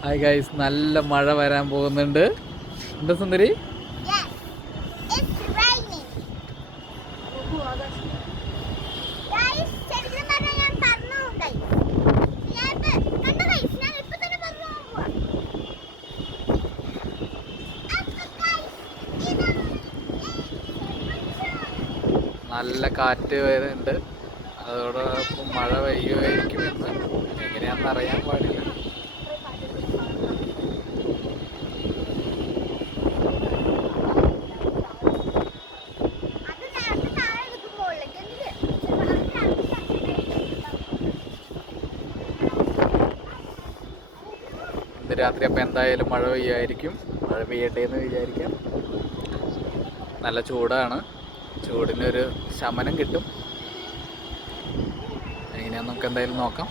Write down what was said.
Hi guys, നല്ല മഴ വരാൻ പോകുന്നുണ്ട്. എന്താ സുന്ദരി? Yes, it's raining. Guys, ശരിക്കും പറഞ്ഞാൽ ഞാൻ പറഞ്ഞു guys. കണ്ടോ guys, ഞാൻ ഇപ്പൊ തന്നെ പറഞ്ഞു പോവാ. അപ്പൊ guys, ഇതാണ് നല്ല കാറ്റ് വരുന്നുണ്ട്. അതോടൊപ്പം മഴ പെയ്യുമായിരിക്കുമെന്ന് എങ്ങനെയാണെന്ന് അറിയാൻ പാടില്ല. അത് നേരത്തെ താഴെ എടുക്കുമ്പോഴേക്ക് ഇന്ന് രാത്രി അപ്പം എന്തായാലും മഴ പെയ്യായിരിക്കും. മഴ പെയ്യട്ടെ എന്ന് വിചാരിക്കാം. നല്ല ചൂടാണ്. ചൂടിനൊരു ശമനം കിട്ടും. എങ്ങനെയാണെന്ന് നമുക്ക് എന്തായാലും നോക്കാം.